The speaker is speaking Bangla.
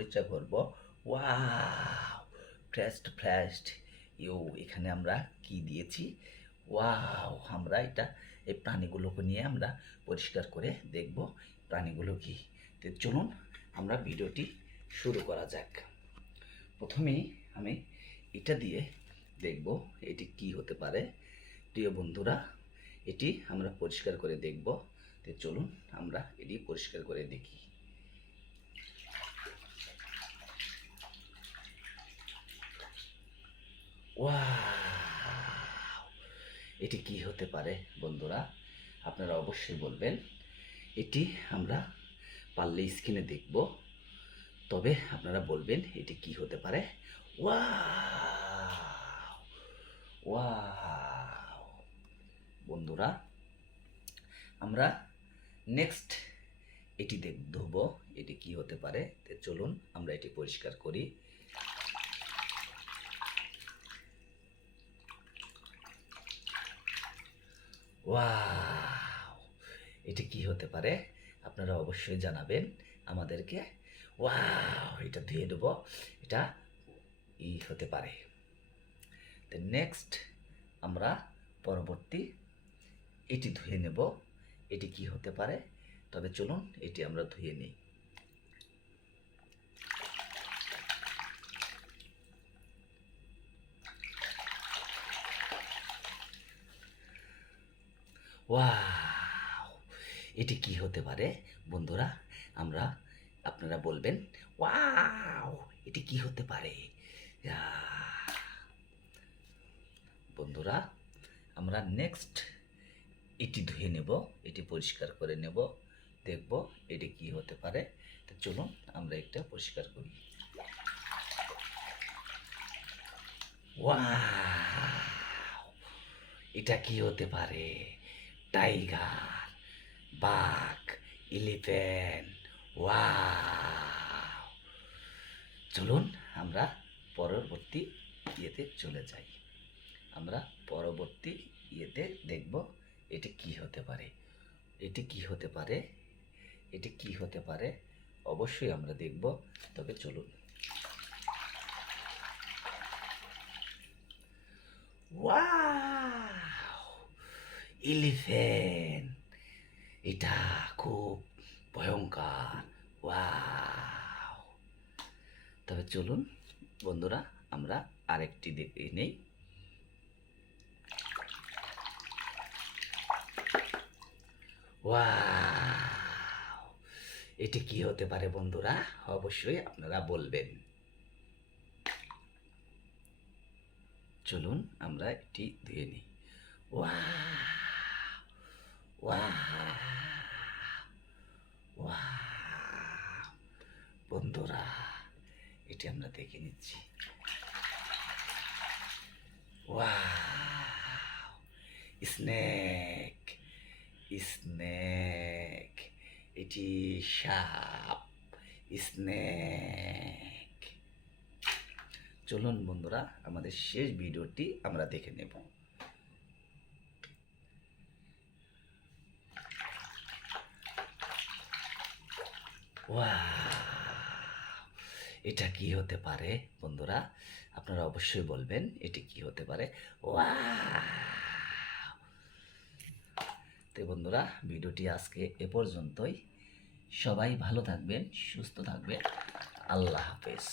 পরিচয় করব। ওয়াও, ফ্রেশড ইউ, এখানে আমরা কি দিয়েছি? ওয়াও, আমরা এটা এই প্রাণীগুলোকে নিয়ে আমরা পরিষ্কার করে দেখব প্রাণীগুলো কি। তো চলুন আমরা ভিডিওটি শুরু করা যাক। প্রথমেই আমি এটা দিয়ে দেখব এটি কি হতে পারে। প্রিয় বন্ধুরা, এটি আমরা পরিষ্কার করে দেখব। তো চলুন আমরা এটি পরিষ্কার করে দেখি। ওয়াও, এটি কি হতে পারে বন্ধুরা? আপনারা অবশ্যই বলবেন। এটি আমরা পারলে স্ক্রিনে দেখব, তবে আপনারা বলবেন এটি কি হতে পারে। ওয়াও ওয়াও বন্ধুরা, আমরা নেক্সট এটি দেখব এটি কি হতে পারে। তো চলুন আমরা এটি পরিষ্কার করি। ওয়াও, এটি কি হতে পারে আপনারা অবশ্যই জানাবেন আমাদেরকে। ওয়াও, এটা ধুয়ে দেব, এটা হতে পারে। তো নেক্সট আমরা পরবর্তী এটি ধুয়ে নেব, এটি কি হতে পারে। তবে চলুন এটি আমরা ধুয়ে নিই। ওয়াও, এটি কি হতে পারে বন্ধুরা? আপনারা বলবেন ওয়াও, এটি কি হতে পারে। বন্ধুরা, আমরা নেক্সট এটি ধুয়ে নেব, এটি পরিষ্কার করে নেব, দেখব এটি কি হতে পারে। তো চলুন আমরা এটা পরিষ্কার করি। ওয়াও, এটা কি হতে পারে? টাইগার, বাঘ, এলিফ্যান্ট। ওয়াও, চলুন আমরা পরবর্তী ইয়েতে চলে যাই। আমরা পরবর্তী ইয়েতে দেখব এটি কি হতে পারে। এটি কি হতে পারে, এটি কি হতে পারে অবশ্যই আমরা দেখব। তবে চলুন। ওয়াও, এলিফ্যান্ট, এটা খুব ভয়ঙ্কর। ওয়াও, তবে চলুন বন্ধুরা আমরা আরেকটি দেখে নেই। ওয়াও, এটি কি হতে পারে বন্ধুরা? অবশ্যই আপনারা বলবেন। চলুন আমরা এটি ধুয়ে নিই। ওয়াও ওয়াও ওয়াও বন্ধুরা, এটি আমরা দেখে নিচ্ছি। ওয়াও, স্নেক, স্নেক, এটি সাপ, স্নেক। চলুন বন্ধুরা আমাদের শেষ ভিডিওটি আমরা দেখে নেব। ওয়াও, এটা কি হতে পারে বন্ধুরা? আপনারা অবশ্যই বলবেন এটি কি হতে পারে। ওয়াও, তো বন্ধুরা ভিডিওটি আজকে এ পর্যন্তই। সবাই ভালো থাকবেন, সুস্থ থাকবেন। আল্লাহ হাফেজ।